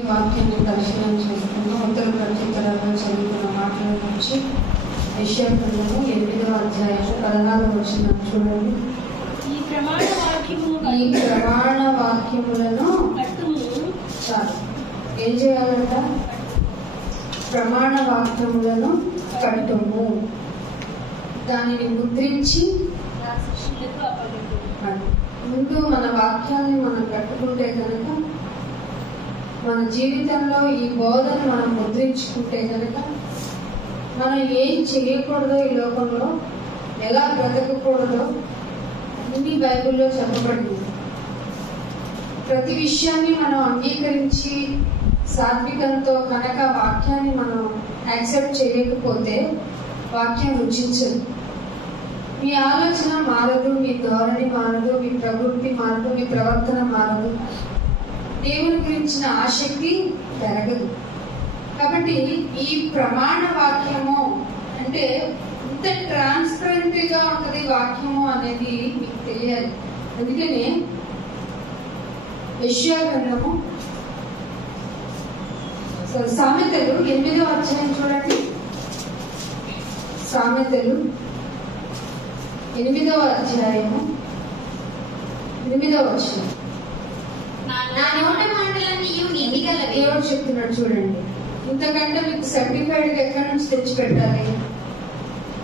వాక్యాన్ని పరిశీలన చేసుకున్నాం. ఉత్తర ప్రత్యుత్తరాల్లో చదువుకున్న మాటల నుంచి యెషయా గ్రంథము 8వ అధ్యాయం 16వ వచనం చూడండి. ఈ ప్రమాణ వాక్యములను చాలు ఏం చేయాలంట? ప్రమాణ వాక్యములను కట్టుము, దానిని ముద్రించి ముందు మన వాక్యాన్ని మనం కట్టుకుంటే కనుక, మన జీవితంలో ఈ బోధను మనం ముద్రించుకుంటే కనుక, మనం ఏం చేయకూడదో, ఈ లోకంలో ఎలా బ్రతకకూడదో అన్ని బైబిల్లో చెప్పబడింది. ప్రతి విషయాన్ని మనం అంగీకరించి సాత్వికంతో కనుక వాక్యాన్ని మనం యాక్సెప్ట్ చేయకపోతే వాక్యం రుచించదు. మీ ఆలోచన మారదు, మీ ధోరణి మారదు, మీ ప్రవృత్తి మారదు, మీ ప్రవర్తన మారదు, దేవుని గురించిన ఆసక్తి పెరగదు. కాబట్టి ఈ ప్రమాణ వాక్యము అంటే ఇంత ట్రాన్స్పరెంట్గా ఉంటది వాక్యము అనేది మీకు తెలియాలి. అందుకనే యెషయా గ్రంథము సామెతలు 8వ అధ్యాయం చూడండి. సామెతలు 8వ అధ్యాయము 8వ వచనం. నా నోట మాటలన్నీ నీతిగలవి. దేవుడు చెప్తున్నాడు చూడండి. ఇంతకంటే మీకు సర్టిఫైడ్ గా ఎక్కడి నుంచి తెచ్చి పెట్టాలి?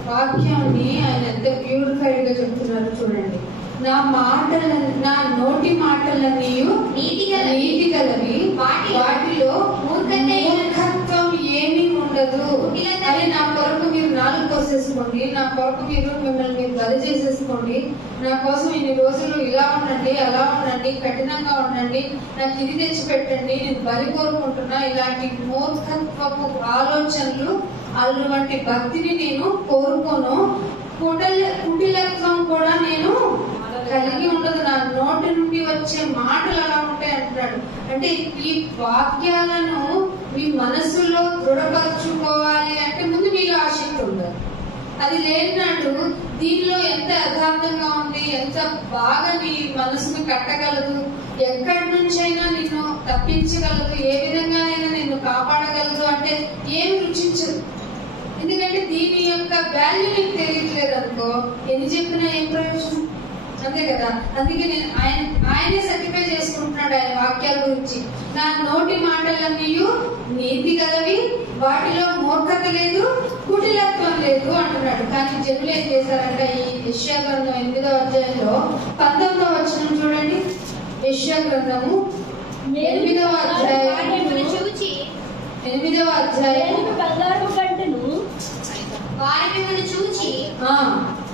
వాక్యాన్ని ఆయన ఎంత ప్యూరిఫైడ్ గా చెప్తున్నారు చూడండి. నా నోటి మాటలన్నీ నీతిగలవి, వాటిలో మూర్ఖత్వం ఏమీ ఉండదు. అని నా కొరకు మీరు నాలుగు కోసేసుకోండి, నా కొరకు మిమ్మల్ని మీరు బలి చేసేసుకోండి, నా కోసం ఇన్ని రోజులు ఇలా ఉండండి, అలా ఉండండి, కఠినంగా ఉండండి, నాకు ఇది తెచ్చి పెట్టండి, నేను బలి కోరుకుంటున్నా. ఇలాంటి మూర్ఖత్వపు ఆలోచనలు, అటువంటి భక్తిని నేను కోరుకోను. కుటిలత్వం కూడా నేను కలిగి ఉండదు. నా నోటి నుండి వచ్చే మాటలు అలా ఉంటాయి అంటున్నాడు. అంటే ఈ వాక్యాలను మీ మనసులో దృఢపరచుకోవాలి అంటే ముందు మీలో ఆసక్తి ఉండాలి. అది లేనాడు దీనిలో ఎంత యథార్థంగా ఉంది, ఎంత బాగా నీ మనసుని కట్టగలదు, ఎక్కడి నుంచైనా నిన్ను తప్పించగలదు, ఏ విధంగా అయినా నిన్ను కాపాడగలదు అంటే ఏమి రుచించదు. ఎందుకంటే దీని యొక్క వాల్యూ నీకు తెలియట్లేదు అనుకో, ఎన్ని చెప్పినా ఏం ప్రయోజనం? అంతే కదా. అందుకే నేను ఆయనే సర్టిఫై చేసుకుంటున్నాడు ఆయన వాక్యాల గురించి. నా నోటి మాటలన్నీ నీతి గలవి, వాటిలో మూర్ఖత లేదు, కుటిలత్వం లేదు అంటున్నాడు. కానీ జనులు ఏం చేశారంట? ఈ యెషయా గ్రంథం 8వ అధ్యాయంలో 19వ వచనం చూడండి. యెషయా గ్రంథము 8వ అధ్యాయం బంగారు గంటను వారిని మనం చూచి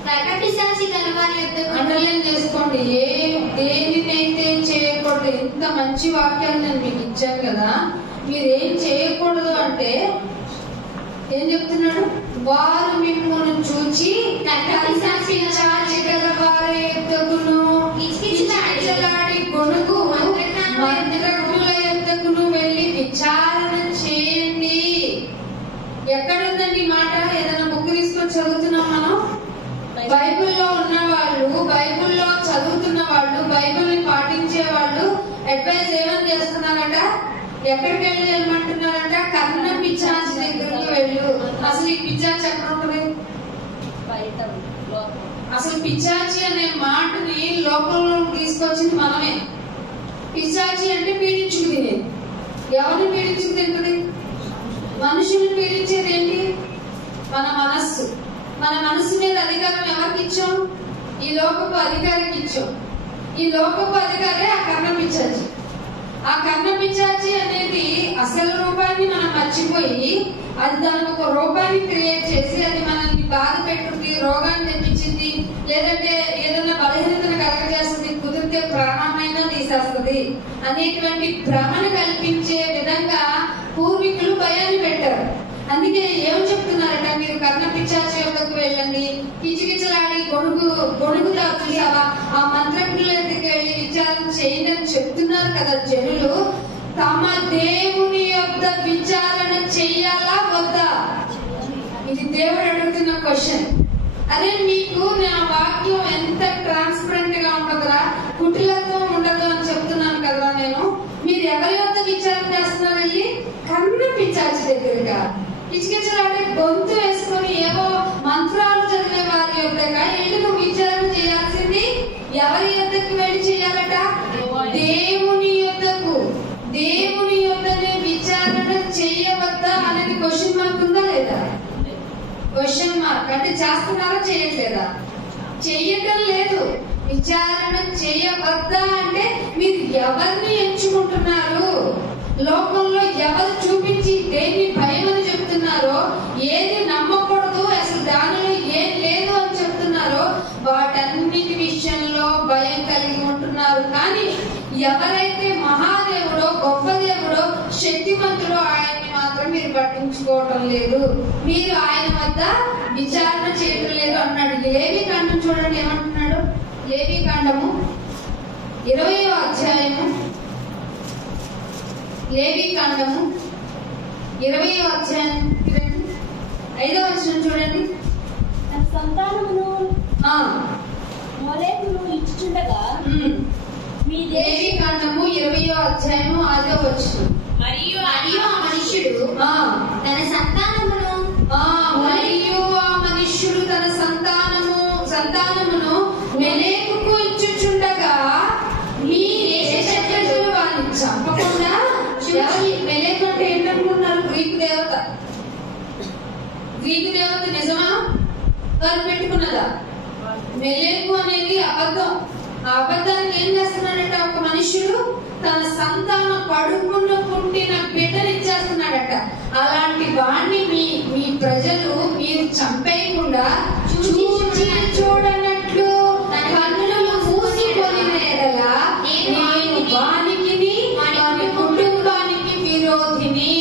ప్రకటించాల్సి గలవారి అండర్లైన్ చేసుకోండి. దేనినైతే చేయకూడదు. ఇంత మంచి వాక్యాలు నేను మీకు ఇచ్చాను కదా, మీరేం చేయకూడదు అంటే ఏం చెప్తున్నాడు? వారు మిమ్మల్ని చూచి గలవారి ఎద్దకును, కిచకిచలాడి గొడుగు మంత్రజ్ఞుల ఎద్దకును వెళ్ళి విచారణ చేయండి. ఎక్కడుందండి ఈ మాట? ఏదైనా బుక్ తీసుకొని చదువుతున్నాం మనం? బైబిల్లో ఉన్న వాళ్ళు, బైబిల్లో చదువుతున్న వాళ్ళు, బైబిల్ని పాటించే వాళ్ళు అడ్వైజ్ ఏమని చేస్తున్నారట? ఎక్కడికి వెళ్ళి వెళ్ళమంటున్నారంట? కర్ణ పిశాచి దగ్గరికి వెళ్ళు. అసలు ఈ పిశాచి ఎక్కడ ఉంటుంది? అసలు పిశాచి అనే మాటని లోపల తీసుకొచ్చింది మనమే. పిశాచి అంటే పీడించుకు తినేది. ఎవరిని పీడించుకు తింటుంది? మనుషుల్ని పీడించేది ఏంటి? మన మనస్సు. మన మనసు మీద అధికారం ఎవరికి ఇచ్చాం? ఈ లోకపు అధికారికి ఇచ్చాం. ఈ లోకపు అధికారే ఆ కర్ణ పిశాచి. ఆ కర్ణ పిశాచి అనేది అసలు రూపాన్ని మనం మర్చిపోయి అది దానికి ఒక రూపాన్ని క్రియేట్ చేసి అది మనల్ని బాధ పెట్టుకుంది, రోగాన్ని తెప్పించింది, లేదంటే ఏదైనా బలహీనతను కలగజేస్తుంది, కుదిరితే ప్రాణమైనా తీసేస్తుంది అనేటువంటి భ్రమను కల్పించే విధంగా పూర్వీకులు భయాన్ని పెట్టారు. అందుకే ఏం చెప్తున్నారట? మీరు కర్ణ పిశాచి యొక్కకు వెళ్ళండి, కిచకిచలాడి గొడుగుతా చూసావా, ఆ మంత్రజ్ఞుల దగ్గరికి వెళ్ళి విచారణ చేయండి అని చెప్తున్నారు కదా జనులు. తమ దేవుని యొక్క విచారణ చెయ్యాలా వద్దా? ఇది దేవుడు అడుగుతున్న క్వశ్చన్. అదే మీకు నా వాక్యం ఎంత ట్రాన్స్పరెంట్ గా ఉండదురా, కుటిలత్వం ఉండదు అని చెప్తున్నాను కదా నేను. మీరు ఎవరి యొక్క విచారణ చేస్తున్నారు? వెళ్ళి కన్ను పిచ్చాచి దగ్గరగా పిచ్చికిచ్చలాడే గొంతు వేసుకొని ఏవో మంత్రాలు చదివే వారి యొక్కగా వెళ్ళి నువ్వు విచారణ చేయాల్సింది ఎవరి యొద్దకు వెళ్ళి చేయాలట? దేవుని యొద్దకు. దేవుని యొద్దనే విచారణ చేయవద్దా అనేది క్వశ్చన్ మార్క్ ఉందా లేదా? Question mark. అంటే చేస్తున్నారా చేయట్లేదా? చెయ్యటం లేదు. విచారణ చేయవద్దా అంటే మీరు ఎవరిని ఎంచుకుంటున్నారు? లోకంలో ఎవరు చూపించి దేన్ని భయం అని చెప్తున్నారో, ఏది నమ్మకూడదు, అసలు దానిలో ఏం లేదు అని చెప్తున్నారో వాటన్నిటి విషయంలో భయం కలిగి ఉంటున్నారు. కానీ ఎవరైతే మహాదేవుడో, గొప్ప దేవుడో, శక్తిమంతుడో ఆయన్ని మాత్రం మీరు పట్టించుకోవటం లేదు. మీరు ఆయన వద్ద విచారణ చేయటం లేదు అన్నాడు. లేవి కాండం చూడండి ఏమంటున్నాడు? లేవి కాండము 20వ అధ్యాయము, లేవి కాండము 20వ అధ్యాయం 5వ వచనం చూడండి. తన సంతానమును మొలెకును ఇచ్చుచుండగా మీ లేవి కాండము 20వ అధ్యాయము 5వ వచనం. మరియు ఆ మనుష్యుడు తన సంతానమును మరియు ఆ మనుష్యుడు తన సంతానమును మెలేకుకు ఇచ్చుచుండగా మీ దేశశత్రులు వారిని చంపకుండా. మెలేకు అంటే ఏంటనుకున్నారు? గ్రీకు దేవత. గ్రీకు దేవత నిజమా? వారు పెట్టుకున్నదా? మెలేకు అనేది అబద్ధం. ఆ అబద్ధానికి ఏం చేస్తున్నాడంట? ఒక మనుష్యుడు తన సంతానం కడుపులో పుట్టిన బిడ్డని ఇచ్చేస్తున్నాడట. అలాంటి వాణ్ణి మీ ప్రజలు మీరు చంపేయకుండా చూచి చూడనట్లు కన్నులు మూసిపోయిన ఎడల నేను వానికి వాని కుటుంబానికి విరోధిని.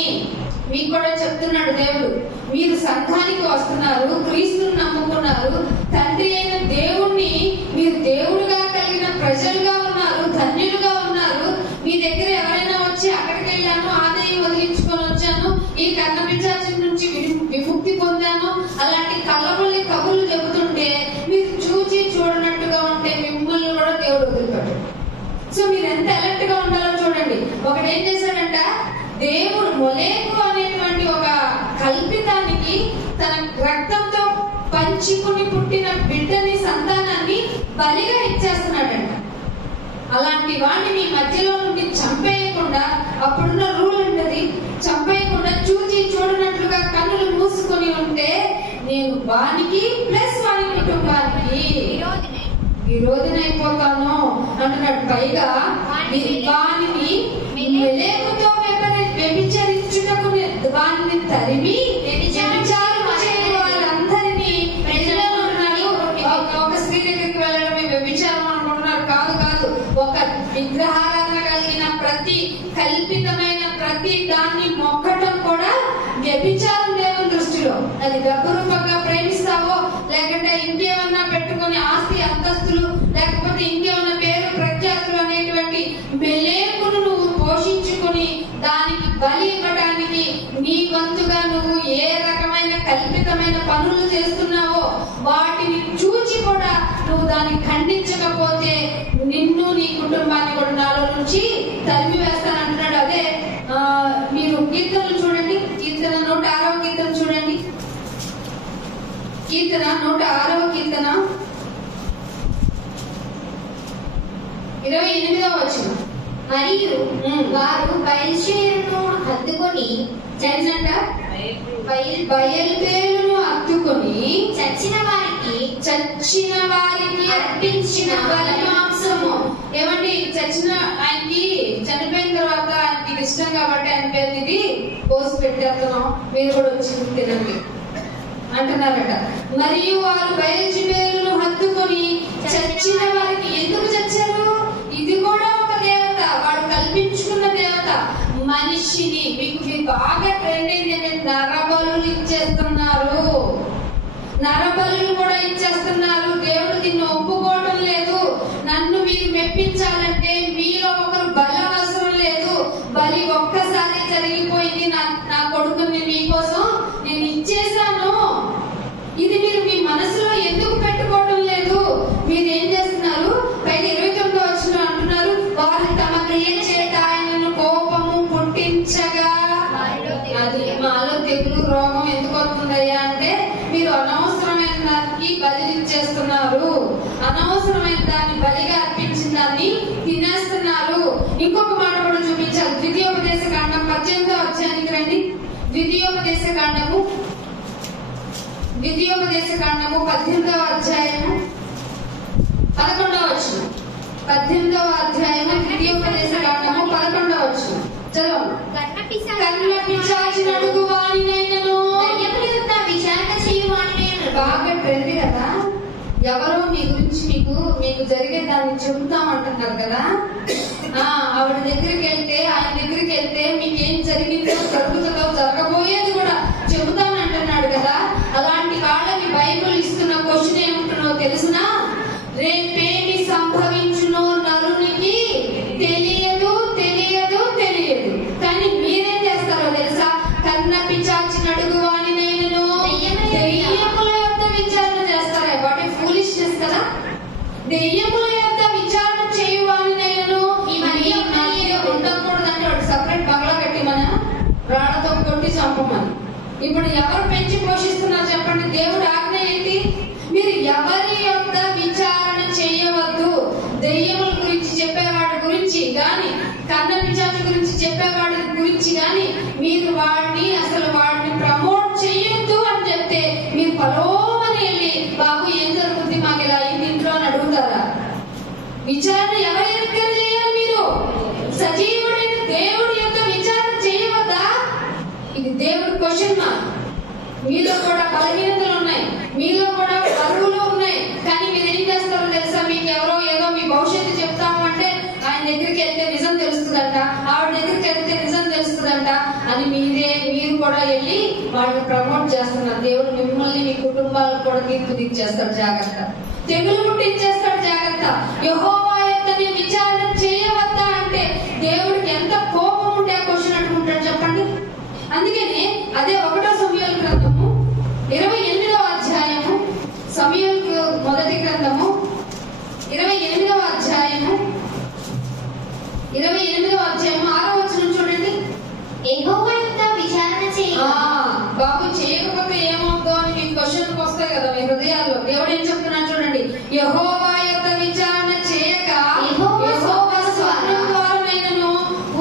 మీకు కూడా చెప్తున్నాడు దేవుడు. మీరు సంఘానికి వస్తున్నారు, క్రీస్తుని నమ్ముకున్నారు, తండ్రి అయిన దేవుణ్ణి మీరు దేవుడుగా కలిగిన ప్రజలుగా ఉన్నారు, ధన్యులుగా ఉన్నారు. మీ దగ్గర ఎవరైనా వచ్చి అక్కడికి వెళ్ళాను, ఆదాయం వదిలించుకొని వచ్చాను, ఈ కన్న పిశాచం నుంచి విముక్తి పొందాను, అలాంటి కళ్ళబొల్లి కబుర్లు చెబుతుంటే మీరు చూచి చూడనట్టుగా ఉంటే మిమ్మల్ని కూడా దేవుడు వదిలిపెట్టాడు. సో మీరు ఎంత అలర్ట్ గా ఉండాలో చూడండి. ఒకడు ఏం చేశాడంట? దేవుడు మొలేకు అనేటువంటి ఒక కల్పితానికి తన రక్తంతో పంచుకుని పుట్టిన బిడ్డని, సంతానాన్ని బలిగా ఇచ్చేస్తున్నాడంట. అలాంటి వాడిని మీ మధ్యలో నుండి చంపేయకుండా, అప్పుడున్న రూల్ ఉంటది, చంపేయకుండా చూచి చూడనట్లుగా కన్నులు మూసుకొని ఉంటే నేను వానికి ప్లస్ వాని కుటుంబానికి విరోధినైపోతాను అంటున్నాడు. పైగా వానిని మెలేకుతో వ్యభిచరించుటకు వారిని తరిమి వ్యభిచారం చేయ వారందరినీ ప్రజలలో ఉన్నాడు. ఒక స్త్రీ దగ్గరికి వెళ్ళడమే వ్యభిచారం అనుకుంటున్నారు. కాదు. ఒక విగ్రహారాధన కలిగిన ప్రతి కల్పితమైన ప్రతి దాన్ని మొక్కటం కూడా వ్యభిచారం దేవుని దృష్టిలో. అది డబ్బు రూపంగా ప్రేమిస్తావో, లేకుంటే ఇంకేమన్నా పెట్టుకుని ఆస్తి అంతస్తులు, లేకపోతే ఇంకేమన్నా పేరు ప్రఖ్యాతులు అనేటువంటి మెలేకును నువ్వు పోషించుకుని దానికి బలి ఇవ్వడానికి నీ వంతుగా నువ్వు ఏ రకమైన కల్పితమైన పనులు చేస్తున్నావో వాటిని చూచి కూడా నువ్వు దాన్ని ఖండించకపోతే నిన్ను, నీ కుటుంబాన్ని కూడా నాలో నుంచి తరిమి వేస్తానంటున్నాడు. అదే మీరు కీర్తనలు చూడండి. కీర్తన 106వ కీర్తన చూడండి. కీర్తన 106వ కీర్తన 28వ వచనం. మరియు వారు బయలుదేరును హత్తుకొని బయలుదేరును హత్తుకొని చచ్చిన వారికి అర్పించిన బలి మాంసము. ఏమండి? చచ్చిన ఆయనకి చనిపోయిన తర్వాత ఆయనకి ఇష్టం కాబట్టి ఆయన పేరు ఇది పోసి పెట్టేస్తున్నాం, మీరు కూడా వచ్చి తినండి అంటున్నారట. మరియు వారు బయలుదేరును హత్తుకొని చచ్చిన వారికి. ఎందుకు చచ్చారు? ఇది కూడా ఒక దేవత, వాడు కల్పించుకున్న దేవత. మనిషిని మీకు బాగా ట్రెండ్ అయింది, నరబలు ఇచ్చేస్తున్నారు. నరబలు కూడా ఇచ్చేస్తున్నారు. దేవుడు దీన్ని ఒప్పుకోవడం లేదు. నన్ను మీరు మెప్పించాలంటే మీలో ఒకరు బలి అవసరం లేదు. బలి ఒక్కసారి జరిగిపోయింది. నా కొడుకుని మీకోసం నేను ఇచ్చేసాను. ఇది మీరు మీ మనసులో ఎందుకు పెట్టుకోవడం లేదు? మీరు ఏం చేస్తున్నారు? పైన 29వ వచనం అంటున్నారు, వారు తమ క్రియ చేత ఆయనను కోపము పుట్టి అది మాలో తెగులు రోగం ఎందుకు వస్తుందయ్యా అంటే మీరు అనవసరమైన దానికి బలి ఇచ్చేస్తున్నారు, అనవసరమైన దాన్ని బలిగా అర్పించిన దాన్ని తినేస్తున్నారు. ఇంకొక మాట కూడా చూపించాలి. ద్వితీయోపదేశ కాండం 18వ అధ్యాయానికి రండి. ద్వితీయోపదేశ కాండము 18వ అధ్యాయము 11వ వచనం. 18వ అధ్యాయము ద్వితీయోపదేశ కాండము 11వ వచనం చదవండి. కన్న పిశాచిని అడుగు వానినైనను విచారణ చేయువానినైనను. బాగా ట్రెండ్ కదా, ఎవరో మీ గురించి మీకు జరిగే దాన్ని చెబుతామంటున్నారు కదా. ఆవిడ దగ్గరికి వెళ్తే, ఆయన దగ్గరికి వెళ్తే మీకేం జరిగిందో, జరుగుతుందో, జరగబోయేది కూడా చెబుతానంటున్నాడు కదా. అలాంటి వాళ్ళకి బైబిల్ ఇస్తున్న క్వశ్చన్ ఏమంటున్నో తెలుసునా? రేపేమి సంభవించునో నరునికి తెలియదు తెలియదు తెలియదు. కానీ మీరేం చేస్తారో తెలుసా? కన్న పిశాచిని అడుగు వానినైనను దెయ్యముల యొక్క విచారణ చేస్తారా? వాటి ఫూలిష్నెస్ కదా. దెయ్యముల యొక్క విచారణ చేయువానినైనను ఉండకూడదంటే వాడు సపరేట్ బంగ్లా కట్టి మన రాళ్లతో కొట్టి చంపమని. ఇప్పుడు ఎవరు పెంచి పోషిస్తున్నారు చెప్పండి? దేవుడు ఆజ్ఞ ఏంటి? మీరు ఎవరి యొక్క విచారణ చేయవద్దు. దెయ్యముల గురించి చెప్పేవాడి గురించి గాని, కన్న పిశాచి గురించి చెప్పేవాడి గురించి గాని మీరు వాడిని ప్రమోట్ చేయొద్దు అని చెప్తే మీరు పలోమని వెళ్ళి బాబు ఏం జరుగుతుంది, మాకు ఇలా అయింది ఇంట్లో అని అడుగుతారా? విచారణ ఎవరి దగ్గర చేయాలి? మీరు సజీవుడైన దేవుడి యొక్క విచారణ చేయవద్దా? ఇది దేవుడి క్వశ్చన్ మార్క్. మీలో కూడా బలహీనతలు ఉన్నాయి, మీలో కూడా బరువులు ఉన్నాయి. కానీ మీరు ఏం చేస్తారో తెలుసా? మీకు ఎవరో ఏదో మీ భవిష్యత్తు చెప్తాము అంటే ఆయన దగ్గరికి వెళ్తే నిజం తెలుస్తుందంట, ఆవిడ దగ్గరికి వెళ్తే నిజం తెలుస్తుందంట అని మీరు కూడా వెళ్ళి వాళ్ళని ప్రమోట్ చేస్తున్నారు. దేవుడు మిమ్మల్ని మీ కుటుంబాలకు కూడా తీర్పు తీర్చేస్తాడు. జాగ్రత్త. తెగులు పుట్టించేస్తాడు. జాగ్రత్త. యెహోవా యొక్కని విచారణ చేయవద్దా అంటే దేవుడికి ఎంత కోపం ఉంటే ఆ క్వశ్చన్ అడుగుంటాడు చెప్పండి. అందుకనే అదే 1వ సమూయేలు గ్రంథము 28వ అధ్యాయము, సమూయేలు మొదటి గ్రంథము 28వ అధ్యాయము 6వ వచనం చూడండి. యెహోవా యొక్క విచారణ బాబు చేయకపోతే ఏమవుతుందో అని మీకు క్వశ్చన్ వస్తాయి కదా మీ హృదయాల్లో. దేవుడు ఏం చెప్తున్నాడు చూడండి. యెహోవా యొక్క విచారణ చేయక యెహోవా స్వర్గం ద్వారానైనను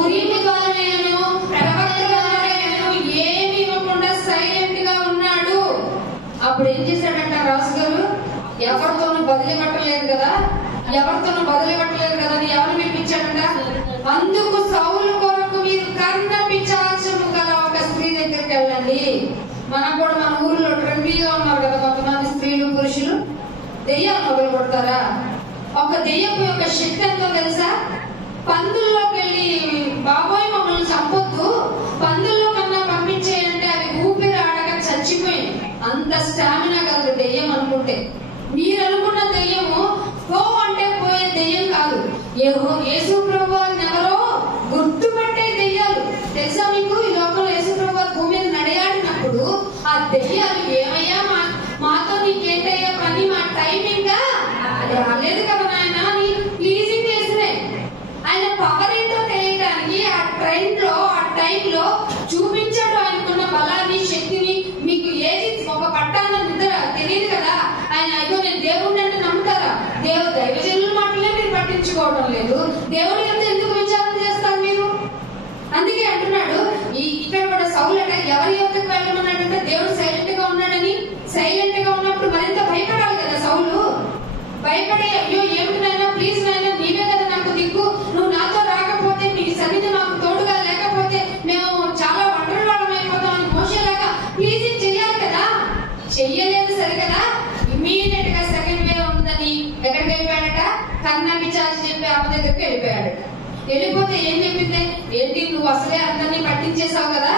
ఉరీము ద్వారానైనను ప్రవక్తల ద్వారానైనను ఏమి ఇవ్వకుండా సైలెంట్ గా ఉన్నాడు. అప్పుడు ఏం చేశాడంట రాజు గారు? ఎవరితోనూ బదిలిపట్టలేదు కదా అని ఎవరు పిలిపించాడంట? అందుకు సౌలు కొరకు మీరు కన్న పిశాచము గల ఒక స్త్రీ దగ్గరికి వెళ్ళండి. మనం కూడా మన ఊర్లో ట్రెండీగా ఉన్నారు కదా కొంతమంది స్త్రీలు పురుషులు. దెయ్యాలు మొదలు కొడతారా? ఒక దెయ్యపు యొక్క శక్తి ఎంతో తెలుసా? పందుల్లోకి వెళ్ళి బాబోయ్ మమ్మల్ని చంపొద్దు, పందుల్లో కన్నా పంపించేయంటే అవి ఊపిరి ఆడక చచ్చిపోయి అంత స్టామినా కలదు దెయ్యం అనుకుంటే. మీరు అనుకున్న దెయ్యము పో అంటే పోయే దెయ్యం కాదు. యేసు ప్రభు వారిని ఎవరో గుర్తుపట్టే దెయ్యాలు తెలుసా మీకు? ఈ లోకంలో యేసు ప్రభు వారు భూమి మీద నడయాడినప్పుడు ఆ దెయ్యాలు ఏమయ్యా మాతో నీకేంటయ్యా పని, మా టైం ఇంకా రాలేదు కదా నాయన అని ప్లీజింగ్ చేసినాయి. ఆయన పవర్ ఏంటో తెలియడానికి ఆ ట్రెండ్ లో ఆ టైంలో చూపించాడు ఆయనకున్న బలాన్ని, శక్తిని. మీకు ఏది ఒక పట్టాన నిద్ర తెలియదు కదా. ఆయన అయ్యో నేను దేవుడిని అంటే నమ్ముతారా? దైవజనుల మాటలే మీరు పట్టించుకోవడం లేదు. దేవుడి యొక్క ఎందుకు విచారణ చేస్తారు మీరు? అందుకే అంటున్నాడు ఇక్కడ కూడా సౌలట ఎవరి యొక్కకు వెళ్ళమన్నాడంటే దేవుడు సైలెంట్ గా ఉన్నాడని. సైలెంట్ గా ఉన్నప్పుడు మరింత భయపడాలి కదా సౌలు. భయపడి అయ్యో ఏమిటి నాయనా, ప్లీజ్ నాయనా నీవే కదా నాకు దిక్కు, నువ్వు నాతో రాకపోతే నీ సన్నిధి మాకు తోడుగా లేకపోతే మేము చాలా ఒంటరి వాళ్ళం అయిపోతాం అని మోసేలాగా ప్లీజింగ్ చెయ్యాలి కదా. చెయ్యలేదు సరికదా. ఇమీడియట్ గా సెకండ్ వే ఉందని ఎక్కడికి వెళ్ళిపోయాడట? కన్న పిశాచి చెప్పి ఆమె దగ్గరికి వెళ్ళిపోయాడట. వెళ్ళిపోతే ఏం చెప్పింది? ఏంటి నువ్వు అసలే అందరినీ పట్టించేసావు కదా,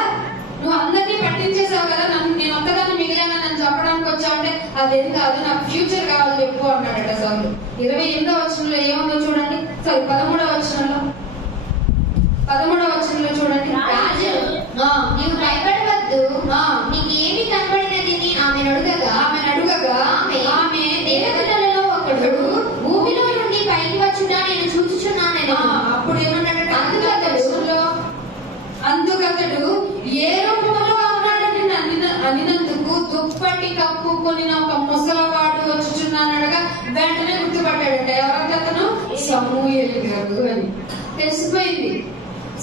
నేను ఒక్కదాన్ని మిగిలినా నన్ను చంపడానికి వచ్చావంటే అదేం కాదు, నాకు ఫ్యూచర్ కావాలి చెప్పు అన్నాడట సౌలు. 28వ వచనంలో ఏముందో చూడండి. 13వ వచనంలో చూడండి. రాజు నీవు భయపడవద్దు, నీకేమి కనబడినది ఆమెను అడుగగా ఆమె దేవతలలో ఒకడు భూమిలో నుండి పైకి వచ్చుడా నేను చూచుచున్నాను. అప్పుడు ఏమన్నాడట? అందుకతడు ఏ రూపము అనినందుకు దుప్పటి కప్పుకొని ఒక ముసలవాడు వచ్చుచున్నానగా వెంటనే గుర్తుపట్టాడంట. ఎవరైతే అతను? సమూయేలు గారు అని తెలిసిపోయింది.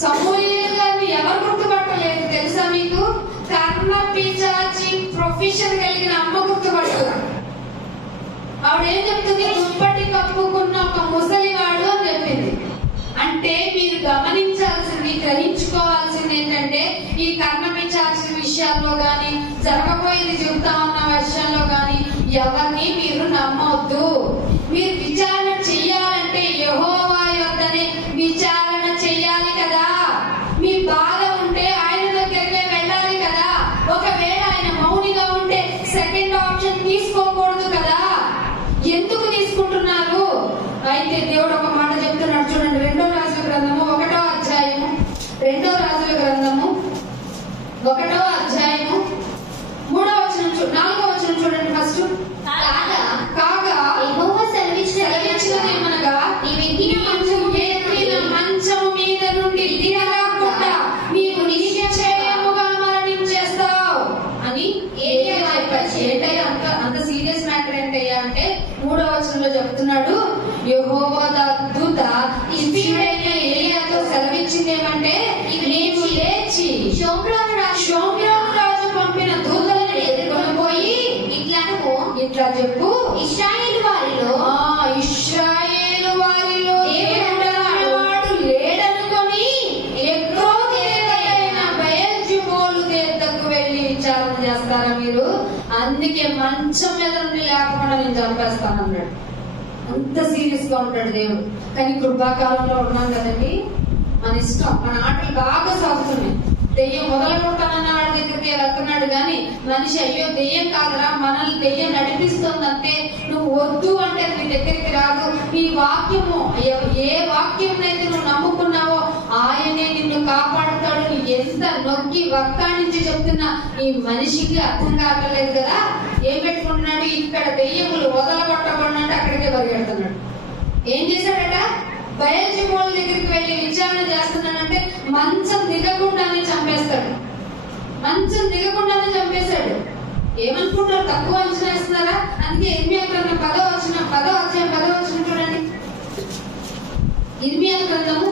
సమూయేలు గారిని ఎవరు గుర్తుపట్టలేదు తెలుసా మీకు? కర్ణ పిశాచి ప్రొఫెషన్ కలిగిన అమ్మ గుర్తుపట్టదు. ఆవిడేం చెప్తుంది? దుప్పటి కప్పుకున్న ఒక ముసలివాడు అని చెప్పింది. అంటే మీరు గమనించాల్సింది, గ్రహించుకోవాల్సింది ఏంటంటే ఈ కర్ణ పిశాచి విషయాల్లో గాని, జరగబోయేది చెబుతా ఉన్న విషయంలో గాని ఎవరిని మీరు నమ్మవద్దు. మీరు విచారణ చెయ్యాలంటే యెహోవా యొద్దనే విచారణ చెయ్యాలి కదా. మీ బాధ ఉంటే ఆయన దగ్గరకే వెళ్ళాలి కదా. ఒకవేళ ఆయన మౌనిగా ఉంటే సెకండ్ ఆప్షన్ తీసుకోకూడదు కదా. ఎందుకు తీసుకుంటున్నారు? అయితే దేవుడు ఒక మాట చెప్తున్నాడు చూడండి. 2వ రాజుల గ్రంథము 1వ అధ్యాయము 2వ రాజుల గ్రంథము 1వ అధ్యాయము 3వ వచనం 4వ వచనం చూడండి. ఫస్ట్ కాగా యెహోవా సెలవిచ్చినదేమనగా మంచము మీద నుండి దిగకుండా నీవు నిశ్చయముగా మరణించేస్తావు అని ఏంటయ్యా అంత సీరియస్ మ్యాటర్ ఏంటయ్యా అంటే 3వ వచనంలో చెప్తున్నాడు. యెహోవా దూత ఇస్రాయేలు ఏలియాతో సెలవిచ్చిందేమంటే నీవు లేచి షోమ్రోను రాజు పంపిన దూతలను ఎదుర్కొని పోయి ఇట్లా చెప్పు, ఇశ్రాయేలు వారిలో దేవుడనేవాడు లేడనుకొని ఎక్రోతేరైన బయల్జెబూలు దగ్గరకు వెళ్ళి విచారణ చేస్తారా మీరు? అందుకే మంచం మీద నుండి లేకుండా నేను చంపేస్తానన్నాడు. అంత సీరియస్ గా ఉంటాడు దేవుడు. కానీ కృపాకాలంలో ఉన్నాం కదండి, మన ఇష్టం, మన ఆటలు బాగా సాగుతున్నాయి. దెయ్యం మొదలుకుంటానన్న వాడి దగ్గరికి వెళ్తున్నాడు కానీ మనిషి అయ్యో దెయ్యం కాదురా, మనల్ని దెయ్యం నడిపిస్తుందంటే నువ్వు వద్దు అంటే నీ దగ్గరికి రాదు. ఈ వాక్యము ఏ వాక్యం అయితే నువ్వు నమ్ముకున్నావో ఆయనే నిన్ను కాపాడుతాడు. నీ ఎంత నొక్కి వక్కాణించి చెప్తున్నా ఈ మనిషికి అర్థం కావట్లేదు కదా. ఏం పెట్టుకుంటున్నాడు? ఇక్కడ దెయ్యములు వదలగొట్టబడినట్టు అక్కడికే పరిగెడుతున్నాడు. ఏం చేశాడట? బయల్జెబూలు దగ్గరికి వెళ్ళి విచారణ చేస్తున్నాడంటే మంచం దిగకుండానే చంపేస్తాడు. మంచం దిగకుండానే చంపేశాడు. ఏమనుకుంటారు? తక్కువ అంచనా వేస్తున్నారా? అందుకే ఇర్మియా గ్రంథం 10వ అధ్యాయం చూడండి. ఇర్మియా గ్రంథము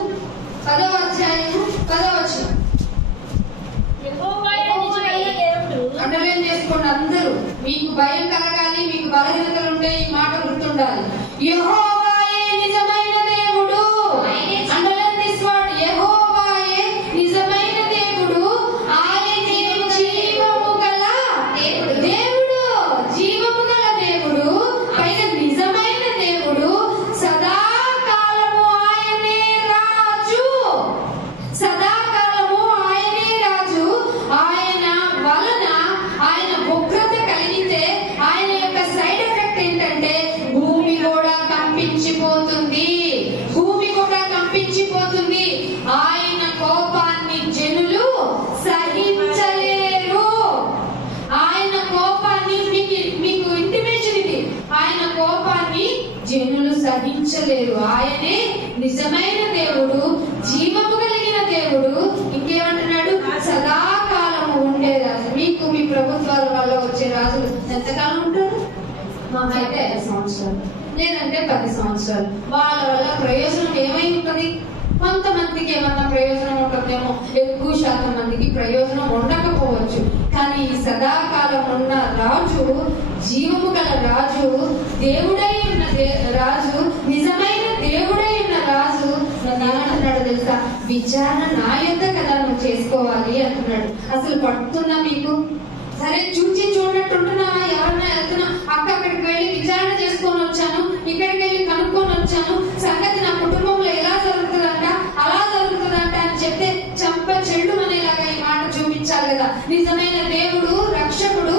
10వ అధ్యాయము 10వ వచనం. అండర్లైన్ చేసుకోండి అందరూ. మీకు భయం కలగాలి, మీకు బలహీనతలు ఉంటే ఈ మాట గుర్తుండాలి. యెహోవాయే నిజమైన దేవుడు. అండర్లైన్ దిస్ వర్డ్, యెహోవాయే నిజమైన దేవుడు. ఆయనే జీవము గల దేవుడు, జీవము గల దేవుడు, పైగా నిజమైన దేవుడు. సదాకాలము ఆయనే రాజు, సదాకాలము ఆయనే రాజు. ఆయన వలన ఆయన ఉగ్రత కలిగితే ఆయన యొక్క సైడ్ ఎఫెక్ట్ ఏంటంటే భూమి కూడా కంపించిపోతుంది. భూమి కూడా కంపించిపోతుంది. ఆయన కోపాన్ని జనులు సహించలేరు. ఆయన కోపాన్ని మీకు ఇంటిమేషన్ ఇది. ఆయన కోపాన్ని జనులు సహించలేరు. ఆయనే నిజమైన దేవుడు, జీవము కలిగిన దేవుడు. ఇంకేమంటున్నాడు? సదాకాలము ఉండే రాజు. మీకు మీ ప్రభుత్వాల వల్ల వచ్చే రాజులు ఎంతకాలం ఉంటారు? మాకు అయితే 5 సంవత్సరాలు, లేదంటే 10 సంవత్సరాలు. వాళ్ళ వల్ల ప్రయోజనం ఏమై ఉంటుంది? కొంతమందికి ఏమన్నా ప్రయోజనం ఉంటుందేమో, ఎక్కువ శాతం మందికి ప్రయోజనం ఉండకపోవచ్చు. కానీ ఈ సదాకాలం ఉన్న రాజు, జీవము గల రాజు, దేవుడై ఉన్న రాజు, నిజమైన దేవుడై ఉన్న రాజు ఏమంటున్నాడు తెలుసా? విచారణ నా యొద్ద కదా నువ్వు చేసుకోవాలి అంటున్నాడు. అసలు పడుతున్నా మీకు? సరే చూచి చూడట్టుంటున్నావా? ఎవరన్నా వెళ్తున్నా అక్క అక్కడికి వెళ్ళి విచారణ చేసుకొని వచ్చాను, ఇక్కడికి వెళ్ళి కనుక్కొని వచ్చాను, సంగతి నా కుటుంబంలో ఎలా జరుగుతుందంట, అలా జరుగుతుందంట అని చెప్తే చంప చెల్లు అనేలాగా ఈ మాట చూపించాలి కదా. నిజమైన దేవుడు, రక్షకుడు,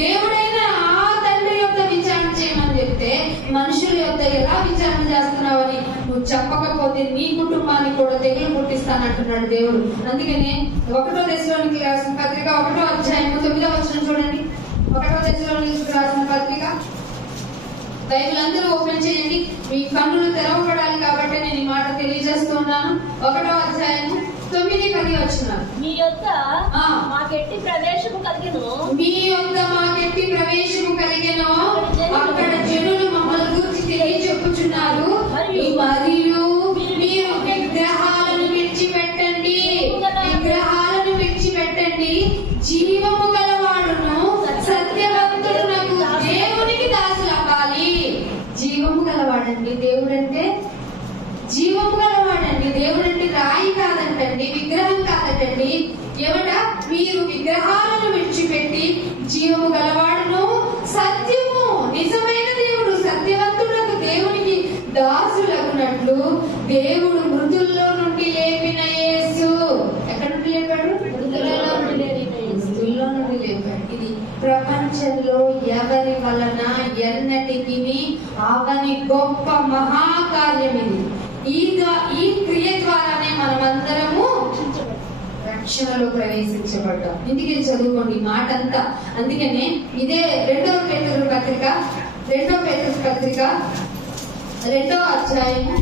దేవుడైన ఆ తండ్రి యొక్క విచారణ చేయమని చెప్తే మనుషుల యొక్క ఎలా విచారణ చేస్తున్నావని నువ్వు చెప్పకపోతే నీ కుటుంబానికి కూడా తెగులు పుట్టిస్తానంటున్నాడు దేవుడు. అందుకనే 1వ దశలోనికి రాసిన పత్రిక 1వ అధ్యాయం 9వ వచనం చూడండి. 1వ దశలోనికి రాసిన పత్రిక. బైబిల్ అందరూ ఓపెన్ చేయండి. మీ కన్నులు తెరవబడాలి కాబట్టి నేను ఈ మాట తెలియజేస్తున్నాను. 1వ అధ్యాయం 9-10 వచనాలు. మీ యొద్ద మాకెట్టి ప్రవేశము కలిగెను. మీ యొద్ద మాకెట్టి ప్రవేశము కలిగెను. అక్కడ జనులు మమ్మల్ని గురించి తెలియచెప్పుచున్నారు. మరియు మీరు విగ్రహాలను విడిచిపెట్టండి, విగ్రహాలను విడిచిపెట్టండి. జీవము గలవాడును సత్యవంతుడునకు దేవునికి దాసులవ్వాలి. జీవము గలవాడండి దేవుడు అంటే, జీవము గలవాడండి దేవుడు అంటే రాయి కాదంటండి, విగ్రహం కాదంటండి. ఏమట? మీరు విగ్రహాలను విడిచిపెట్టి జీవము గలవాడును సత్యము నిజమైన దేవుడు సత్యవంతులకు దేవునికి దాసులగునట్లు దేవుడు మృతుల్లో నుండి లేపిన యేసు. ఎక్కడ నుండి లేపాడు? మృతుల్లో నుండి లేపాడు. ఇది ప్రపంచంలో ఎవరి వలన ఎన్నటికి అవని గొప్ప మహాకార్యం. ఇది ఈ క్రియ ద్వారానే మనమందరము రక్షణలో ప్రవేశించబడ్డాం. ఇంటికి చదువుకోండి మాట అంతా. అందుకనే ఇదే 2వ పేతురు పత్రిక 2వ పేతురు పత్రిక 2వ అధ్యాయము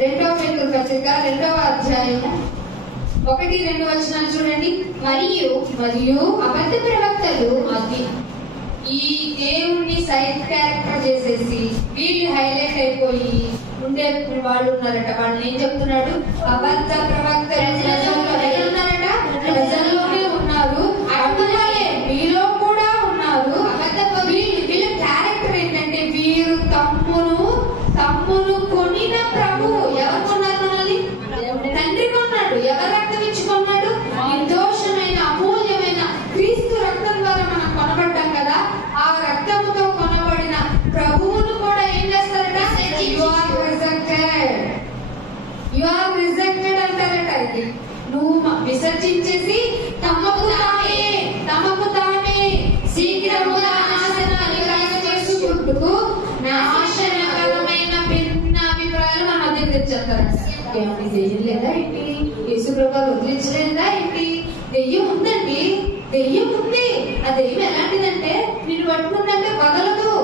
2వ పేతురు పత్రిక 2వ అధ్యాయము 1-2 వచనాలు చూడండి. మరియు అబద్ధ ప్రవక్తలు అది ఈ దేవుణ్ణి సైడ్ క్యారెక్టర్ చేసేసి వీళ్ళు హైలైట్ అయిపోయి ఉండే వాళ్ళు ఉన్నారట. వాళ్ళని ఏం చెప్తున్నాడు? అబద్ధ ప్రవక్తలు ఉన్నారట, ప్రజల్లోనే ఉన్నారు, అటువలే మీలో కూడా ఉన్నారు. వీళ్ళ క్యారెక్టర్ ఏంటంటే వీరు తమ్మును కొనిన ప్రభు. ఎవరు కొన్నారు మనల్ని? తండ్రి కొన్నాడు. ఎవరు రక్తం ఇచ్చుకున్నాడు? నిర్దోషమైన అమూల్యమైన క్రీస్తు రక్తం ద్వారా మనం కొనబడ్డాం కదా. ఆ రక్తముతో కొనబడిన ప్రభువును కూడా ఏం చేస్తారట? యు ఆర్ రిజెక్టెడ్ అంటారట. ఇది నువ్వు విసర్జించేసి తమకు తామే శీఘ్రముగా నాశనాలు చేసుకుంటూ నాశనకరమైన భిన్న అభిప్రాయాలు మన మధ్య తెచ్చేస్తారట. ఏమండి దెయ్యం లేదా ఏంటి? యేసు ప్రభువు వదిలించలేదా ఏంటి? దెయ్యం ఉందండి, దెయ్యం ఉంది. ఆ దెయ్యం ఎలాంటిదంటే నిన్ను పట్టుకుందంటే వదలదు,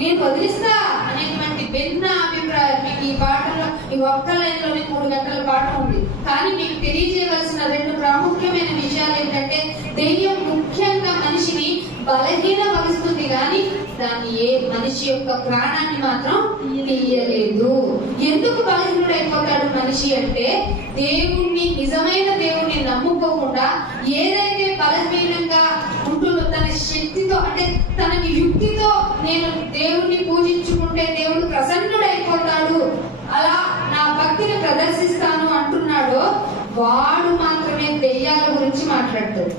నేను వదిలిస్తా అనేటువంటి భిన్న అభిప్రాయం. మీకు ఈ పాఠంలో ఈ ఒక్క లైన్ లోనే 3 గంటల పాఠం ఉంది. కానీ మీకు తెలియజేయవలసిన 2 ప్రాముఖ్యమైన విషయాలు ఏంటంటే దెయ్యం ముఖ్యంగా మనిషిని బలహీనపరుస్తుంది కానీ దాన్ని ఏ మనిషి యొక్క ప్రాణాన్ని మాత్రం తీయలేదు. ఎందుకు బలహీనుడైపోతాడు మనిషి అంటే దేవుణ్ణి, నిజమైన దేవుణ్ణి నమ్ముకోకుండా ఏదైతే బలహీనంగా ఉంటుందో తన శక్తితో అంటే తనకి యుక్తితో నేను దేవుణ్ణి పూజించుకుంటే దేవుడు ప్రసన్నుడైపోతాడు, అలా నా భక్తిని ప్రదర్శిస్తాను అంటున్నాడో వాడు మాత్రమే దెయ్యాల గురించి మాట్లాడతాడు.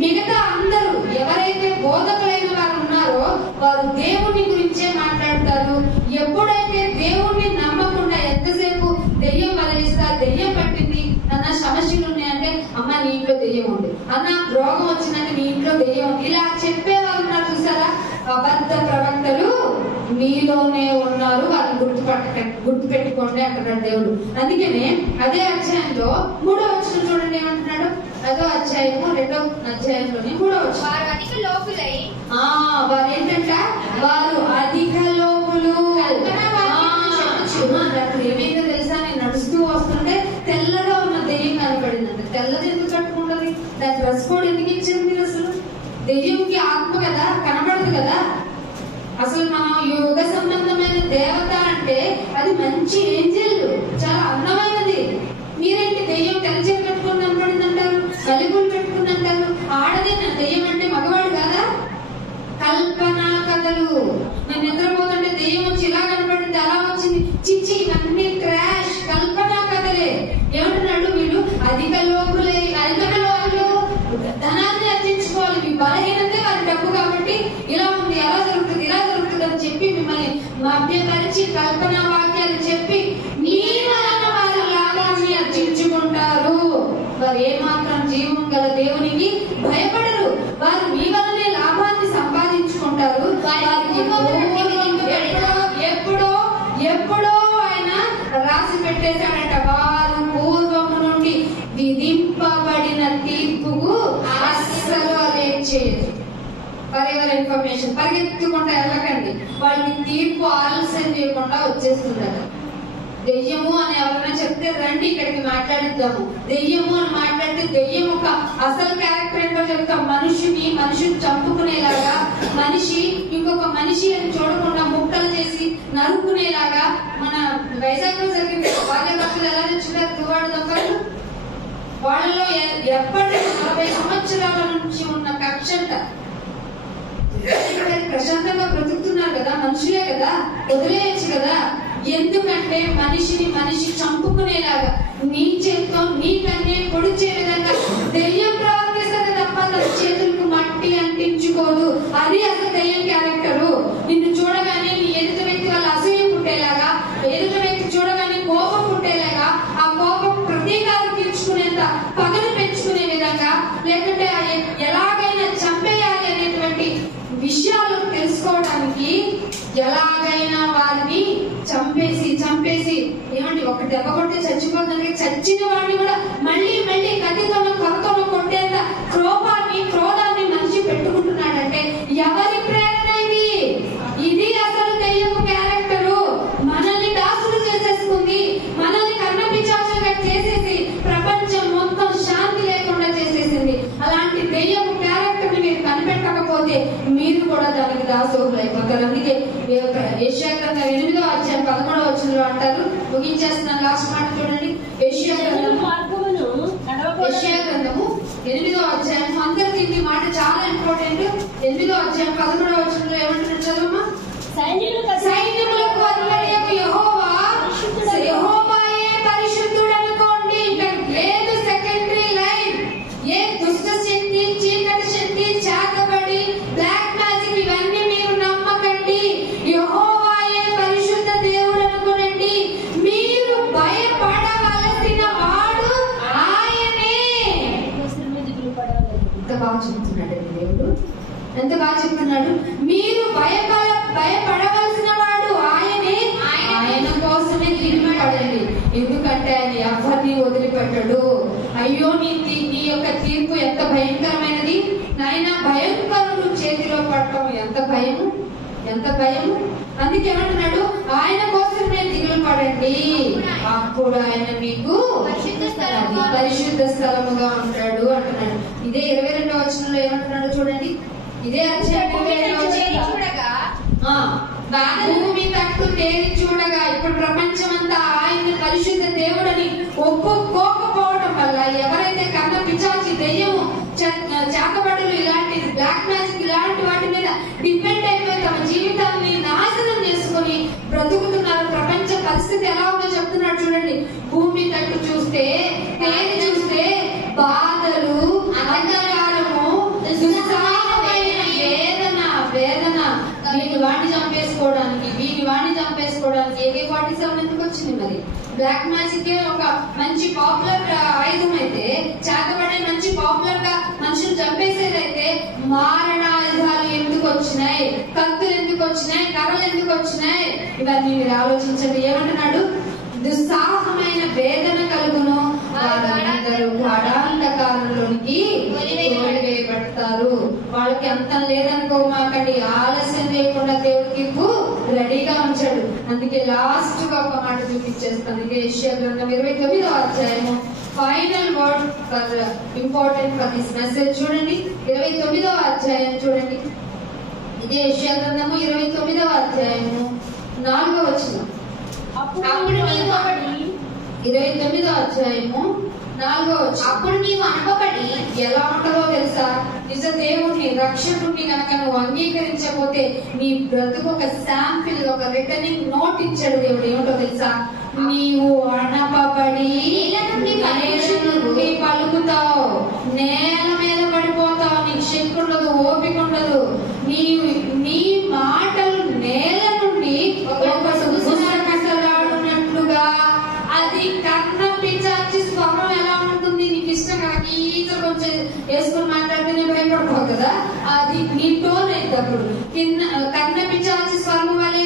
మిగతా అందరూ ఎవరైతే బోధకులైన వారు ఉన్నారో వారు దేవుని గురించే మాట్లాడతారు. ఎప్పుడైతే దేవుణ్ణి నమ్మకుండా ఎంతసేపు దెయ్యం బదిలిస్తా, దెయ్యం పట్టింది అన్న సమస్యలు ఉన్నాయంటే అమ్మ నీ ఇంట్లో దెయ్యం ఉంది, అన్న రోగం వచ్చిందంటే నీ ఇంట్లో దెయ్యం ఉంది, ఇలా చెప్పేవారు ఉన్నారు చూసారా. అబద్ధ ప్రవక్తలు మీలోనే ఉన్నారు, వాళ్ళని గుర్తు పెట్టుకోండి అంటున్నాడు దేవుడు. అందుకనే అదే అధ్యాయంలో 3వ వచనం చూడండి ఏమంటున్నాడు. అదో అధ్యాయము 2వ అధ్యాయంలోని 3వ వచనం. వారు అధిక లోకులై వారు ఏంటంట? వారు అధిక లోకులు. నాకు ఏమైందో తెలుసా, నేను నడుస్తూ వస్తుంటే తెల్లగా ఉన్న దెయ్యం కనపడిందంట. తెల్లది ఎందుకు కట్టుకుంటది? దాని డ్రెస్ కోడ్ ఎందుకు ఇచ్చింది? అసలు దెయ్యంకి ఆత్మ కదా, కనబడదు కదా. అసలు మనం యోగ సంబంధమైన దేవత అంటే అది మంచి ఏంజెల్, చాలా అందమైనది. మీరేంటి దెయ్యం తెల్లచీర పెట్టుకుని కనపడింది అంటారు, మల్లెపూలు పెట్టుకుని అంటారు. ఆడదే నా దెయ్యం అంటే మగవాడు కాదా? కల్పనా కథలు. నేను నిద్రపోతుంటే దెయ్యం వచ్చి ఇలా కనపడింది, అలా వచ్చింది, చిచ్చి ఇవన్నీ క్రాష్ కల్పనా కథలే. ఏమంటున్నాడు వీడు? అధిక లోకులే. అధిక లోకులు ధనాన్ని అర్జించుకోవాలి. మీ బలహీనతే వారి డబ్బు కాబట్టి ఇలా ఉంది, అలా జరుగుతుంది, ఇలా జరుగుతుంది అని చెప్పి మిమ్మల్ని మభ్యపరిచి కల్పనా వాక్యాలు చెప్పి మీ వలన వారి లాభాన్ని అర్జించుకుంటారు. వారు ఏమాత్రం జీవం గల దేవునికి భయపడరు. వారు మీ వలనే లాభాన్ని సంపాదించుకుంటారు. ఎప్పుడో ఆయన రాసి పెట్టేశాడట, వారు పూర్వము నుండి విధింపబడిన తీర్పుకు అస్సలు అలేచేది. ఫర్ ఇన్ఫర్మేషన్, పరిగెత్తుకుంటా వెళ్ళకండి, వాళ్ళకి తీర్పు ఆలస్యం చేయకుండా వచ్చేస్తుందట. దెయ్యము అని ఎవరైనా చెప్తే రండి ఇక్కడికి మాట్లాడిద్దాము. దెయ్యము అని మాట్లాడితే దెయ్యం ఒక అసలు క్యారెక్టర్ ఏంటో చెప్తాం. మనిషిని చంపుకునేలాగా, మనిషి ఇంకొక మనిషి అని చూడకుండా ముక్కలు చేసి నరుక్కునేలాగా. మన వైజాగ్ లో జరిగింది భార్య భర్తలు ఎలా తెచ్చుకున్నారు దువ్వాడు దొంగలు. వాళ్ళలో ఎప్పటి 40 సంవత్సరాల నుంచి ఉన్న కక్షంట ప్రశాంతంగా బ్రతుకుతున్నారు కదా, మనుషులే కదా, వదిలేయచ్చు కదా. ఎందుకంటే మనిషి చంపుకునేలాగా నీ చేతితో నీ కన్నే పొడిచే విధంగా దెయ్యం ప్రవర్తిస్తుంది తప్ప తన చేతులకు మట్టి అంటించుకోదు. అది అసలు దెయ్యం క్యారెక్టరు. నిన్ను చూడగానే నీ ఎదుటి వ్యక్తి వల్ల అసూయ పుట్టేలాగా, ఎదుటి వ్యక్తి చూడగానే కోపం పుట్టేలాగా, ఆ కోపం ప్రతీకారం తీర్చుకునేంత పగలు పెంచుకునే విధంగా, లేకుంటే ఎలాగైనా చంపేయాలి అనేటువంటి విషయాలు తెలుసుకోవడానికి ఎలాగైనా వారిని చంపేసి ఏమండి ఒక దెబ్బ కొట్టి చచ్చిపోతుంది. చచ్చిన వాడిని కూడా మళ్ళీ కత్తితోనో కొరతోనో కొట్టేంత క్రోధాన్ని మనిషి పెట్టుకుంటున్నాడంటే ఎవరి ప్రేరణ ఇది? ఇది అసలు దెయ్యపు క్యారెక్టరు. మనల్ని దాసులు చేసేసుకుంది, మనల్ని కన్నపిచాచులుగా చేసేసి ప్రపంచం మొత్తం శాంతి లేకుండా చేసేసింది. అలాంటి దెయ్యపు క్యారెక్టర్ ని మీరు కనిపెట్టకపోతే మీరు కూడా దానికి దాసోహులు అయిపోతారు. అందుకే యెషయా గ్రంథం 8వ అధ్యాయం 11వ వచనంలో అంటారు. ముగించేస్తున్నాను, లాస్ట్ మాట చూడండి. యెషయా గ్రంథము 8వ అధ్యాయం. అందరికి ఈ మాట చాలా ఇంపార్టెంట్. 8వ అధ్యాయం 11వ వచనంలో ఏమంటున్నారు చదువమ్మా? సైన్యములకు అధిపతియగు యెహోవాయే పరిశుద్ధుడు అనుకోండి. ఇంకా లేదు సెకండరీ లైన్. ఏ దుష్ట శక్తి, చీకటి శక్తి, చేతబడి, బ్లాక్ మ్యాజిక్ ఇవన్నీ మీరు నమ్మకండి. యెహోవాయే పరిశుద్ధ దేవుడు అనుకోనండి. మీరు భయపడవలసిన వాడు ఆయనే. ఎంత బాగా చెప్తున్నాడండి దేవుడు, ఎంత బాగా చెప్తున్నాడు. మీరు భయపడవలసిన వాడు ఆయనే. ఆయన కోసమే తిరిగిపడండి. ఎందుకంటే ఆయన ఎవరిని వదిలిపెట్టడు. అయ్యో నీ యొక్క తీర్పు ఎంత భయంకరమైనది నాయన. భయంకరుడు చేతిలో పడటం ఎంత భయము. అందుకేమంటున్నాడు, ఆయన కోసం నేను దిగులు పడండి, అప్పుడు ఆయన మీకు పరిశుద్ధ స్థలముగా ఉంటాడు అంటున్నాడు. ఇదే 22వ వచనంలో ఏమంటున్నాడు చూడండి. ఇదే అధ్యాయం భూమి తట్టు తేరి చూడగా. ఇప్పుడు ప్రపంచమంతా ఆయన పరిశుద్ధ దేవుడని ఒప్పుకోకపోవడం వల్ల ఎవరైతే కన్న పిచాచి, దెయ్యము, చాకబడులు, ఇలాంటి బ్లాక్ మ్యాజిక్ ఇలాంటి వాటి మీద డిపెండ్ అయిపోయి తమ జీవితాన్ని నాశనం చేసుకుని బ్రతుకుతున్నారు. ప్రపంచ పరిస్థితి ఎలా ఉందో చెప్తున్నాడు చూడండి. భూమి తట్టు చూస్తే, తేరి చూస్తే బాధలు, అంధకారము, దుస్సాహమైన వేదన. వీని వాడిని చంపేసుకోవడానికి ఏకే వాటి సెవెన్ ఎందుకు వచ్చింది? మరి బ్లాక్ మ్యాజిక్ ఒక మంచి పాపులర్ ఆయుధం అయితే, చేతబడే మంచి పాపులర్ గా మనుషులు చంపేసేదైతే, మారణాయుధాలు ఎందుకు వచ్చినాయి? కత్తులు ఎందుకు వచ్చినాయి? కర్రలు ఎందుకు వచ్చినాయి? ఇవన్నీ మీరు ఆలోచించండి. ఏమంటున్నాడు? దుస్సాహమైన వేదన కలుగును, వారందరూ గాఢాంధకారంలోనికి వేయబడతారు. వాళ్ళకి అంతం లేదనుకోమాకండి. ఆలస్యం లేకుండా దేవుడి తీర్పు రెడీగా ఉంచాడు. అందుకే లాస్ట్ గా ఒక మాట చూపించేస్తాను. ఇదే యెషయా గ్రంథం 29వ అధ్యాయము. Final word for important for this message చూడండి. 29వ అధ్యాయం చూడండి. ఇదే యెషయా గ్రంథము 29వ అధ్యాయము 4వ వచనం. అప్పుడు నీవు 29వ అధ్యాయము 4వ వచనం. అప్పుడు నీవు అనుకోబడి ఎలా ఉంటుందో తెలుసా? నిజ దేవుణ్ణి, రక్షకుడిని కనుక నువ్వు అంగీకరించకపోతే నీ బ్రతుకు ఒక శాంపిల్, ఒక రిటర్నింగ్ నోట్ ఇచ్చాడు దేవుడు. ఏమిటో తెలుసా? నీవు అనపబడి పలుకుతావు, నేల మీద పడిపోతావు. నీకు శక్తి ఉండదు, ఓపిక ఉండదు. నీ మాటలు నేల నుండి కసలాడునట్లుగా. అది కన్న పిచాచి స్వరం ఎలా ఉంటుంది? నీకు ఇష్టం కదా, ఈత కొంచెం వేసుకుని మాట్లాడితేనే భయపడిపోవు కదా, అది నీ టోన్ అయితే అప్పుడు కన్న పిచాచి స్వరం వలె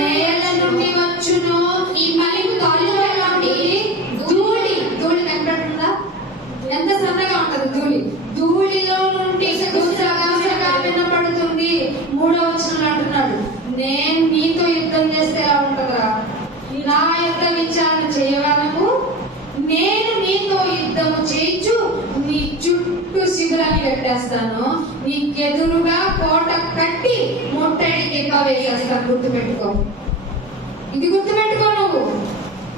నేల నుండి వచ్చును. ఈ మనకు తల్లి ఎలా ఉంటుంది? ధూళి కనపడుతుందా? ఎంత సన్నగా ఉంటది ధూళిలో నుండి వినపడుతుంది. 3వ వచనంలో అంటున్నాడు, నేను నీతో యుద్ధం చేస్తే ఎలా ఉంటుందా? నా విచారణ చేయవలము, నేను నీతో యుద్ధము చేయించు నీ చుట్టూ శిబిరాన్ని కట్టేస్తాను, నీకెదురుగా కోట కట్టి ముట్టడి దెబ్బ వేసేస్తాను. గుర్తుపెట్టుకో, ఇది గుర్తుపెట్టుకో.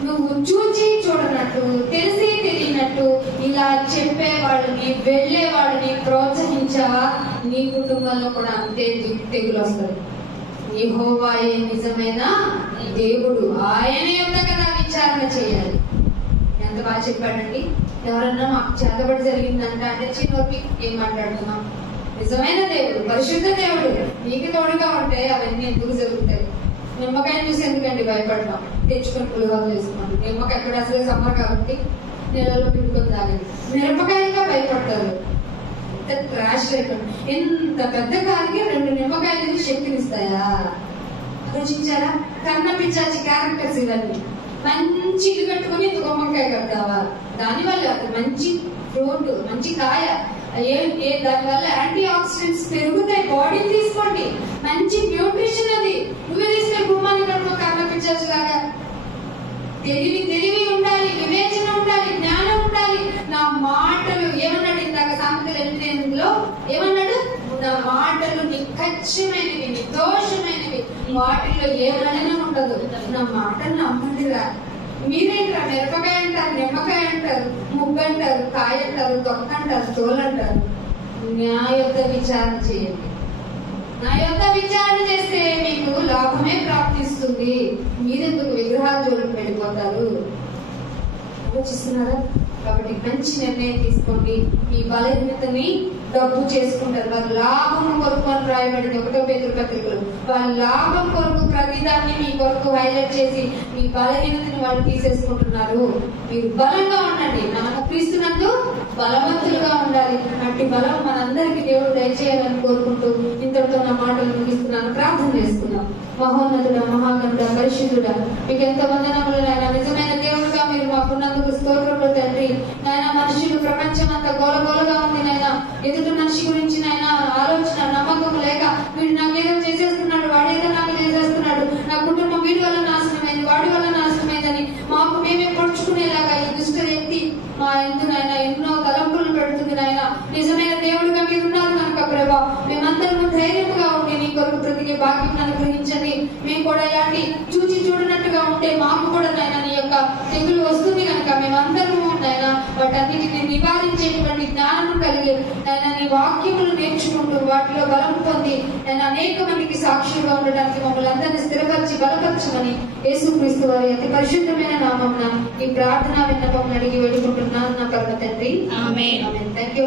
నువ్వు చూచి చూడనట్టు, తెలిసి తెలియనట్టు ఇలా చెప్పేవాళ్ళని, వెళ్ళేవాళ్ళని ప్రోత్సహించావా, నీ కుటుంబంలో కూడా అంతే తెగులు వస్తుంది. యెహోవాయే నిజమైన దేవుడు, ఆయన యొక్క కదా విచారణ చేయాలి. ఎంత బాగా చెప్పాడండి. ఎవరన్నా మాకు చేతబడి జరిగిందంట అంటే చిన్నోపి ఏం మాట్లాడుతున్నాం? నిజమైన దేవుడు, పరిశుద్ధ దేవుడు నీకు తోడుగా ఉంటే అవన్నీ ఎందుకు జరుగుతాయి? నిమ్మకాయ చూసి ఎందుకండి భయపడతాం? తెచ్చుకొని పులిహోర చేసుకోండి. నిమ్మకాయ ఎక్కడ అసలు సమ్మర్ కాబట్టి నెలలో పిండుకొని తాగండి. మిరపకాయగా భయపడతారు. ఎంత క్రాష్ అయిపోయింది. ఎంత పెద్ద కాలికి 2 నిమ్మకాయలు శక్తినిస్తాయా? ఆలోచించారా? కన్న పిచ్చాచి క్యారెక్టర్స్ ఇవన్నీ. మంచి ఇల్లు కట్టుకుని ఇంత గుమ్మకాయ కడతావా? దానివల్ల మంచి ఫ్రూట్, మంచి కాయ, దానివల్ల యాంటీ ఆక్సిడెంట్స్ పెరుగుతాయి. బాడీని తీసుకోండి, మంచి న్యూట్రిషన్ అది. నువ్వే తీసుకెళ్ళి గుమ్మాన్ని కట్టుకో కన్న పిచ్చాచి లాగా. తెలివి ఉండాలి, వివేచన ఉండాలి, జ్ఞానం ఉండాలి. నా మాటలు ఏమన్నాడు ఇందాక సామెతలు 8:8లో ఏమన్నాడు? నా మాటలు నిఖచ్చిమైనవి, నిర్దోషమైనవి, వాటిల్లో ఏ మలినం ఉండదు. నా మాటలు నమ్మండిరా. మీరేంట్రా మిరపకాయ అంటారు, నిమ్మకాయ అంటారు, ముగ్గు అంటారు, కాయ అంటారు, తొక్క అంటారు, తోలు అంటారు. నా యొక్క విచారణ చేయండి. నా యొక్క విచారణ చేస్తే మీకు లాభమే ప్రాప్తిస్తుంది. మీరెందుకు విగ్రహాల జోలికి వెళ్ళిపోతారు? ఆలోచిస్తున్నారా? కాబట్టి మంచి నిర్ణయం తీసుకోండి. ఈ బలహీనతని డబ్బు చేసుకుంటారు. వారి లాభం కొరకు అని రాయబడింది 1 పేతురు పత్రికలో. వాళ్ళ లాభం కొరకు ప్రతిదాన్ని మీ కొరకు హైలైట్ చేసి మీ బలహీనతని వాళ్ళు తీసేసుకుంటున్నారు. మీరు బలంగా ఉండండి. మనకు క్రీస్తునందు బలవంతులుగా ఉండాలి. అట్టి బలం మనందరికీ దేవుడు దయచేయాలని కోరుకుంటూ ఇంతటితో నా మాటలు ముగిస్తున్నాను. ప్రార్థన చేసుకున్నాం. మహోన్నతుడ, మహాగణుడ, పరిశుద్ధుడ, మీకు ఎంత వందనములు నాయన. నిజమైన దేవుడుగా మీరు మాకున్నందుకు స్తోత్రములు తండ్రి. నాయన మనుషులు ప్రపంచం అంతా గోలగోలగా ఉంది నాయన. ఎదుటి మనిషి గురించి నాయన ఆలోచన, నమ్మకం లేక వీడు నాకేదో చేసేస్తున్నాడు, వాడేదో నాకు చేసేస్తున్నాడు, నా కుటుంబం వీడి వల్ల నాశనమైంది, వాడి వల్ల నాశనమైందని మాకు మేమే పొడుచుకునేలాగా ఈ దుష్ట వ్యక్తి మా ఎందు నాయన ఎన్నో తలంపులు పెడుతుంది నాయన. నిజమైన దేవుడుగా మీరున్నారు కనుక ప్రభా, మేమందరము ధైర్యంగా ఉండి నీ కొరకు బ్రతికే భాగ్యం అనుగ్రహించండి. మేము కూడా ఇలాంటి చూచి చూడనట్టుగా ఉంటే మాకు కూడా నాయన నీ యొక్క తెగులు వస్తుంది కనుక మేమందరము నాయన వాటన్నిటిని నివారించేటువంటి జ్ఞానం కలిగి నాయన నీ వాక్యములు నేర్చుకుంటూ వాటిలో బలం పొంది నేను అనేక మందికి సాక్షులుగా ఉండడానికి మమ్మల్ని అందరినీ స్థిరపరిచి బలపరచమని యేసుక్రీస్తు వారి అతి పరిశుద్ధమైన నామమున ఈ ప్రార్థన విన్నపం అడిగి వేడుకుంటున్నాను నా పరమ తండ్రి. ఆమేన్. థాంక్యూ.